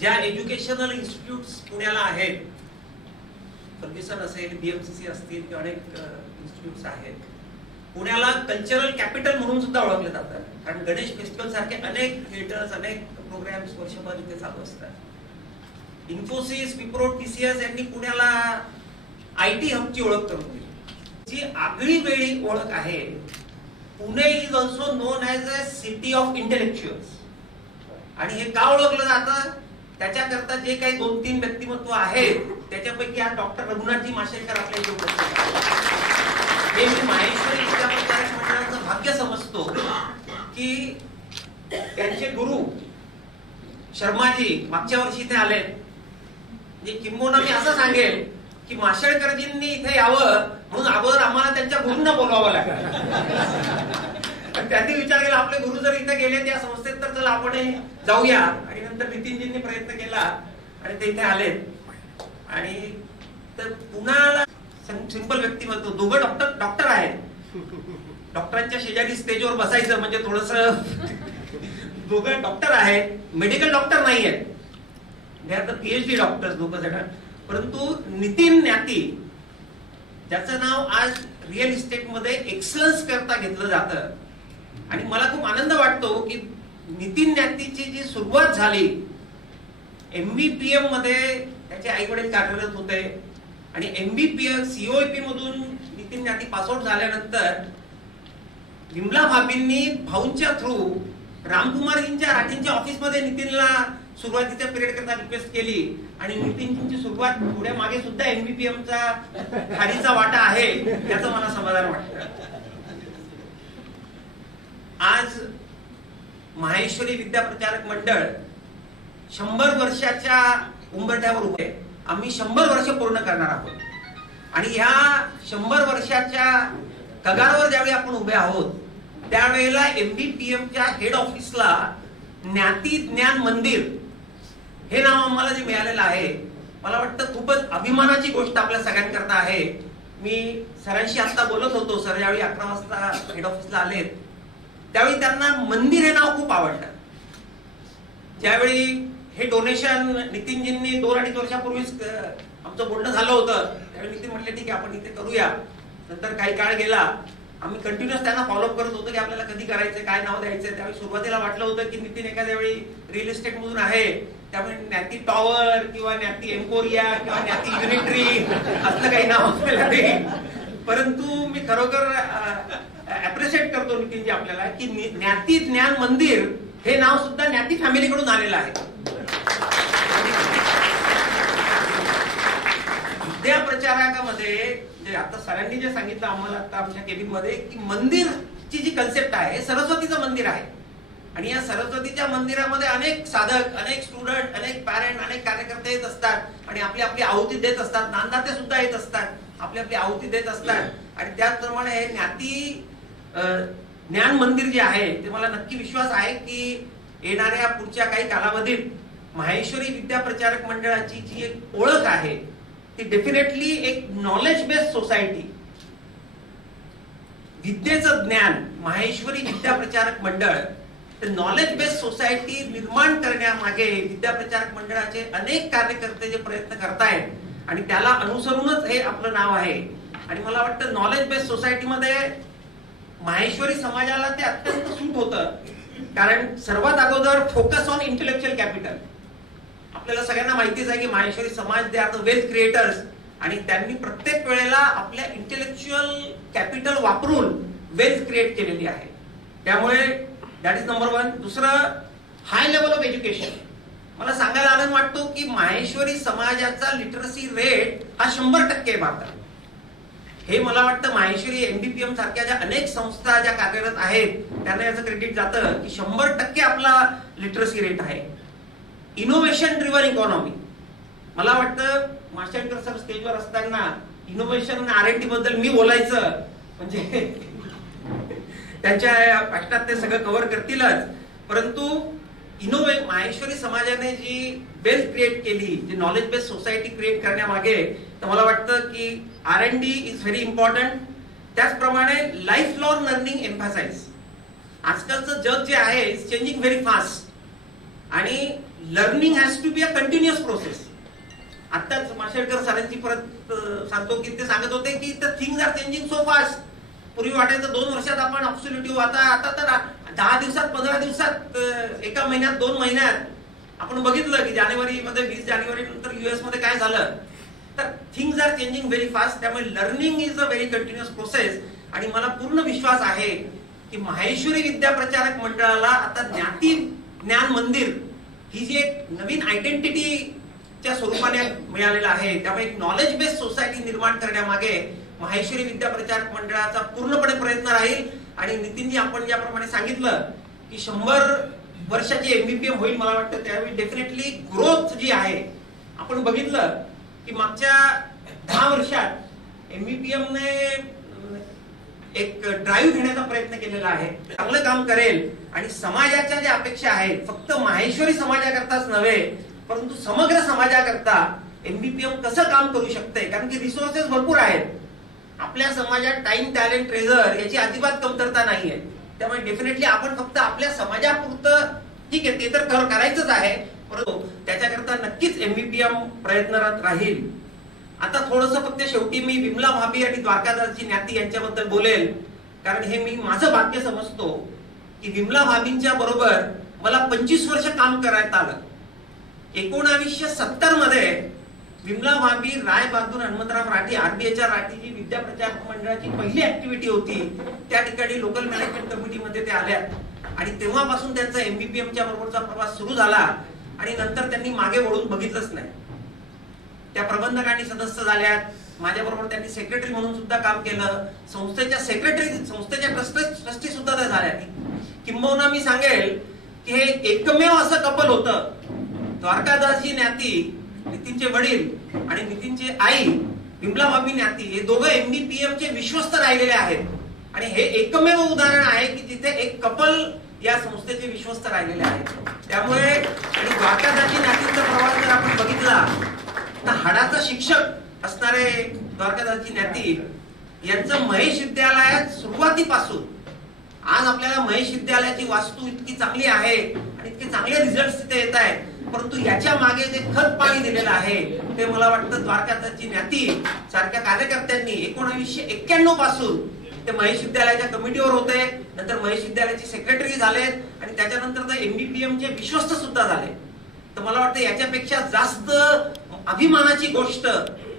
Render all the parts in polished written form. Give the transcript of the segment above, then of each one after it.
ज्या educational institutes पुण्याला आहेत, फर्ग्युसन असेल, बीएमसीसी असतील किंवा अनेक इन्स्टिट्यूट्स आहेत, पुण्याला कल्चरल कॅपिटल म्हणून सुद्धा ओळखले जातात. कारण गणेश फेस्टिवल सारखे अनेक थिएटर्स, अनेक प्रोग्राम्स वर्षभर इथे चालू असतात. इन्फोसिस, विप्रो, टीसीएस यांनी पुण्याला आयटी हबची ओळख करून दिली. जी आगळी वेगळी ओळख आहे. Pune is also known as a city of intellectuals. आणि हे का ओळखलं जातं? त्याच्याकरता जे काही 2-3 व्यक्तिमत्व आहेत, त्याच्यापैकी आज डॉक्टर रघुनाथजी माशेलकर आपल्या इथे उपस्थित आहेत. हे मी माहेश्वरी विद्याप्रचारक मंडळाचं भाग्य समजतो की त्यांचे गुरु शर्माजी मागच्या वर्षी इथे आले. म्हणजे किंबहुना मी असं सांगेल की माशेलकरजींनी इथे यावं म्हणून अगोदर आम्हाला त्यांच्या गुरूंना बोलवावं लागलं. त्यांनी विचार केला आपले गुरु जर इथे गेले त्या संस्थेत तर चला आपण जाऊया. आणि नंतर नितीनजींनी प्रयत्न केला आणि ते इथे आले. आणि तर पुण्याला सिंपल व्यक्तिमत्व, दोघं डॉक्टर आहेत. डॉक्टरांच्या शेजारी स्टेजवर बसायचं म्हणजे थोडस, दोघं डॉक्टर आहेत, मेडिकल डॉक्टर नाही आहेत, they are the PhD doctors दोघं जण. परंतु नितीन न्याती, ज्याचं नाव आज रिअल इस्टेट मध्ये एक्सलन्स करता घेतलं जातं. आणि मला खूप आनंद वाटतो की नितीन न्यातीची जी सुरुवात झाली, एमबीपीएम मध्ये त्याचे आई वडील कार्यरत होते आणि एमबीपीएम सीओईपी मधून नितीन न्याती पासआउट झाल्यानंतर विमला भाभींनी भाऊंच्या थ्रू रामकुमारजींच्या राठींच्या ऑफिसमध्ये नितीनला सुरुवातीच्या पिरियड करता रिक्वेस्ट केली. आणि नितीनची सुरुवात पुढे मागे सुद्धा एमबीपीएमचा खारीचा वाटा आहे, याचं मला समाधान वाटतं. आज माहेश्वरी विद्याप्रचारक मंडळ 100 वर्षाच्या उंबरठ्यावर उभे. आम्ही 100 वर्ष पूर्ण करणार आहोत. आणि ह्या 100 वर्षाच्या कगारावर ज्यावेळी आपण उभे आहोत, त्यावेळेला एमबीपीएमच्या हेड ऑफिसला ज्ञाती ज्ञान मंदिर हे नाव आम्हाला जे मिळालेलं आहे, मला वाटतं खूपच अभिमानाची गोष्ट आपल्या सगळ्यांकरता आहे. मी सरांशी आता बोलत होतो, सर ज्यावेळी 11 वाजता हेड ऑफिसला आलेत त्यावेळी त्यांना मंदिर हे नाव खूप आवडलं. ज्यावेळी हे डोनेशन नितीनजींनी 2-2.5 वर्षापूर्वीच आमचं बोलणं झालं होतं, त्यावेळी नितीन म्हटले ठीक आहे आपण इथे करूया. नंतर काही काळ गेला, आम्ही कंटिन्युअस त्यांना फॉलोअप करत होतो की आपल्याला कधी करायचं, काय नाव द्यायचं. त्यावेळी सुरुवातीला वाटलं होतं की नितीन एखाद्या वेळी रिअल इस्टेट मधून आहे, त्यामुळे न्याती टॉवर किंवा न्याती एम्पोरिया किंवा न्याती युनिट्री असलं काही नाव आपल्याला देईल. परंतु मी खरोखर अप्रिशिएट करतो नितीनजी आपल्याला की ज्ञाती ज्ञान मंदिर हे नाव सुद्धा ज्ञाती फॅमिलीकडून आलेलं आहे. विद्याप्रचारकामध्ये आता सरांनी जे सांगितलं आम्हाला आता आमच्या केबिन मध्ये की मंदिरची जी कन्सेप्ट आहे, सरस्वतीचं मंदिर आहे. आणि या सरस्वतीच्या मंदिरामध्ये अनेक साधक, अनेक स्टुडंट, अनेक पॅरेंट, अनेक कार्यकर्ते येत असतात आणि आपली आपली आहुती देत असतात. नानदाते सुद्धा येत असतात, आपली आपली आहुती देत असतात. आणि त्याचप्रमाणे ज्ञाती ज्ञान मंदिर जे आहे ते मला नक्की विश्वास आहे की येणाऱ्या पुढच्या काही कालावधीत माहेश्वरी विद्याप्रचारक मंडळाची जी एक ओळख आहे ती डेफिनेटली एक नॉलेज बेस्ड सोसायटी, विद्येचं ज्ञान, माहेश्वरी विद्याप्रचारक मंडळ नॉलेज बेस्ड सोसायटी निर्माण करण्यामागे विद्याप्रचारक मंडळाचे अनेक कार्यकर्ते जे प्रयत्न करतायत आणि त्याला अनुसरूनच हे आपलं नाव आहे. आणि मला वाटतं नॉलेज बेस्ड सोसायटीमध्ये माहेश्वरी समाजाला ते अत्यंत सूट होतं. कारण सर्वात अगोदर फोकस ऑन इंटेलेक्च्युअल कॅपिटल. आपल्याला सगळ्यांना माहितीच आहे की माहेश्वरी समाज they are the wealth creators आणि त्यांनी प्रत्येक वेळेला आपल्या इंटेलेक्च्युअल कॅपिटल वापरून वेल्थ क्रिएट केलेली आहे. त्यामुळे दॅट इज नंबर 1. दुसरं, हाय लेवल ऑफ एज्युकेशन. मला सांगायला आनंद वाटतो की माहेश्वरी समाजाचा लिटरसी रेट हा 100% आहे भारतात. हे मला वाटतं माहेश्वरी एमबीपीएम सारख्या ज्या अनेक संस्था ज्या कार्यरत आहेत त्यांना याचं क्रेडिट जातं की 100% आपला लिटरसी रेट आहे. Innovation driven economy. मला वाटतं माशेलकर सर स्टेजवर असताना इनोव्हेशन R&D बद्दल मी बोलायचं म्हणजे त्यांच्या भाषणात ते सगळं कव्हर करतीलच. परंतु माहेश्वरी समाजाने जी वेल्थ क्रिएट केली, जी नॉलेज बेस्ड सोसायटी क्रिएट करण्यामागे, तर मला वाटतं की R&D इज व्हेरी इम्पॉर्टंट. त्याचप्रमाणे लाईफ लॉंग लर्निंग एम्फासाइज. आजकालचं जग जे आहे इज चेंजिंग व्हेरी फास्ट आणि learning has to be a continuous process. आताच माशेलकर सरांची परत सांगतो की ते सांगत होते की the things are changing so fast. पूर्वी वाटायचं 2 वर्षात आपण ऑब्सोल्युट आता तर 10 दिवसात 15 दिवसात 1 महिन्यात 2 महिन्यात आपण बघितलं की जानेवारीमध्ये 20 जानेवारी नंतर US मध्ये काय झालं. तर things are changing very fast. त्यामुळे learning is a very continuous process. आणि मला पूर्ण विश्वास आहे की माहेश्वरी विद्या प्रचारक मंडळाला आता ज्ञाती ज्ञान मंदिर ही जी एक नवीन आयडेंटिटीच्या स्वरूपाने मिळालेलं आहे. त्यामुळे एक नॉलेज बेस्ड सोसायटी निर्माण करण्यामागे माहेश्वरी विद्या प्रचारक मंडळाचा पूर्णपणे प्रयत्न राहील. आणि नितीनजी आपण ज्याप्रमाणे सांगितलं की 100 वर्षाची MBPM होईल, मला वाटतं त्यावेळी डेफिनेटली ग्रोथ जी आहे आपण बघितलं की मागच्या 10 वर्षात MBPM ने एक ड्राईव्ह घेण्याचा प्रयत्न केलेला आहे. चांगलं काम करेल आणि समाजाच्या ज्या अपेक्षा आहेत फक्त माहेश्वरी समाजाकरताच नव्हे परंतु समग्र समाजाकरता MBPM कसं काम करू शकते. कारण की रिसोर्सेस भरपूर आहेत आपल्या समाजात. टाइम, टॅलेंट, ट्रेझर याची अजिबात कमतरता नाहीये. त्यामुळे डेफिनेटली आपण फक्त आपल्या समाजापुरतं ठीक आहे ते तर करायचंच आहे परंतु त्याच्याकरता नक्कीच MBPM प्रयत्नरत राहील. आता थोडंसं फक्त शेवटी मी विमला भाभी आणि द्वारकादासजी ज्ञाती यांच्याबद्दल बोलेल. कारण हे मी माझं भाग्य समजतो की विमला भाभींच्या बरोबर मला 25 वर्ष काम करायला आलं. 1970 मध्ये विमला भाभी राय बहादूर हनुमंतराव राठी RBIच्या राठी जी विद्या प्रचारक मंडळाची पहिली ऍक्टिव्हिटी होती त्या ठिकाणी लोकल मॅनेजमेंट कमिटीमध्ये ते आल्या. आणि तेव्हापासून त्यांचा MBPMच्या बरोबरचा प्रवास सुरू झाला. आणि नंतर त्यांनी मागे वळून बघितलंच नाही. त्या प्रबंधकांनी सदस्य झाल्यात. माझ्या बरोबर त्यांनी सेक्रेटरी म्हणून सुद्धा काम केलं. संस्थेच्या सेक्रेटरी, संस्थेच्या ट्रस्टी सुद्धा त्या झाल्या. किंबहुना मी सांगेल की हे एकमेव असं कपल होतं. द्वारकादासजी ज्ञाती, नितीनचे वडील आणि नितीनची आई विमला भाभी ज्ञाती हे दोघं MBPMचे विश्वस्त राहिलेले आहेत. आणि हे एकमेव उदाहरण आहे की जिथे एक कपल या संस्थेचे विश्वस्त राहिलेले आहेत. त्यामुळे आणि द्वारकादासजी ज्ञातींचा प्रवास जर आपण बघितला तर हाडाचा शिक्षक असणारे द्वारकादासजी ज्ञाती यांचं महेश विद्यालयात सुरुवातीपासून आज आपल्याला महेश विद्यालयाची वास्तू इतकी चांगली आहे आणि इतके चांगले रिझल्ट तिथे येत आहेत परंतु याच्या मागे जे खत पाणी दिलेलं आहे ते मला वाटतं द्वारकादासजी ज्ञाती सारख्या कार्यकर्त्यांनी 1991 पासून ते महेश विद्यालयाच्या कमिटीवर होते. नंतर महेश विद्यालयाचे सेक्रेटरी झालेत आणि त्याच्यानंतर ते MBPMचे विश्वस्त सुद्धा झाले. तर मला वाटतं याच्यापेक्षा जास्त अभिमानाची गोष्ट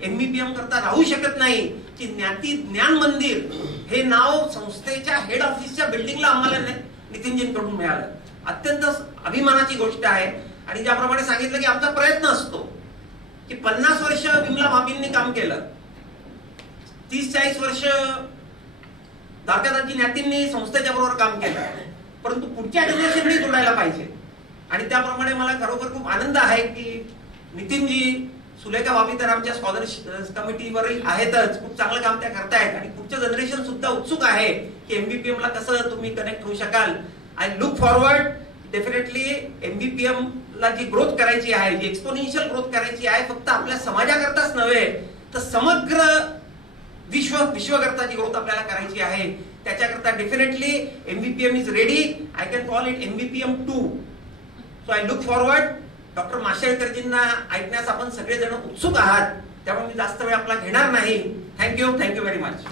MBPM करता राहू शकत नाही की ज्ञाती ज्ञान मंदिर हे नाव संस्थेच्या हेड ऑफिसच्या बिल्डिंगला आम्हाला नितीनजींकडून मिळालं. अत्यंत अभिमानाची गोष्ट आहे. आणि ज्याप्रमाणे सांगितलं की आमचा प्रयत्न असतो की 50 वर्ष विमला भाभींनी काम केलं, 30-40 वर्ष द्वारकादासजी ज्ञातींनी संस्थेच्या बरोबर काम केलं परंतु पुढच्या जनरेशननी जोडायला पाहिजे. आणि त्याप्रमाणे मला खरोखर खूप आनंद आहे की नितीनजी, सुलेखा भाभी तर आमच्या स्कॉलरशिप कमिटीवर आहेतच, खूप चांगलं काम त्या करतायत आणि पुढचं जनरेशन सुद्धा उत्सुक आहे की MBPM ला कसं तुम्ही कनेक्ट होऊ शकाल. I look forward. Definitely MBPM ला जी ग्रोथ करायची आहे, जी एक्सपोनेन्शियल ग्रोथ करायची आहे फक्त आपल्या समाजाकरताच नव्हे तर समग्र विश्वकरता जी ग्रोथ आपल्याला करायची आहे त्याच्याकरता definitely MBPM is ready. I can call it MBPM 2. So I look forward. Doctor माशेलकरजींना ऐकण्यास आपण सगळेजण उत्सुक आहात त्यामुळे मी जास्त वेळ आपला घेणार नाही. Thank you very much.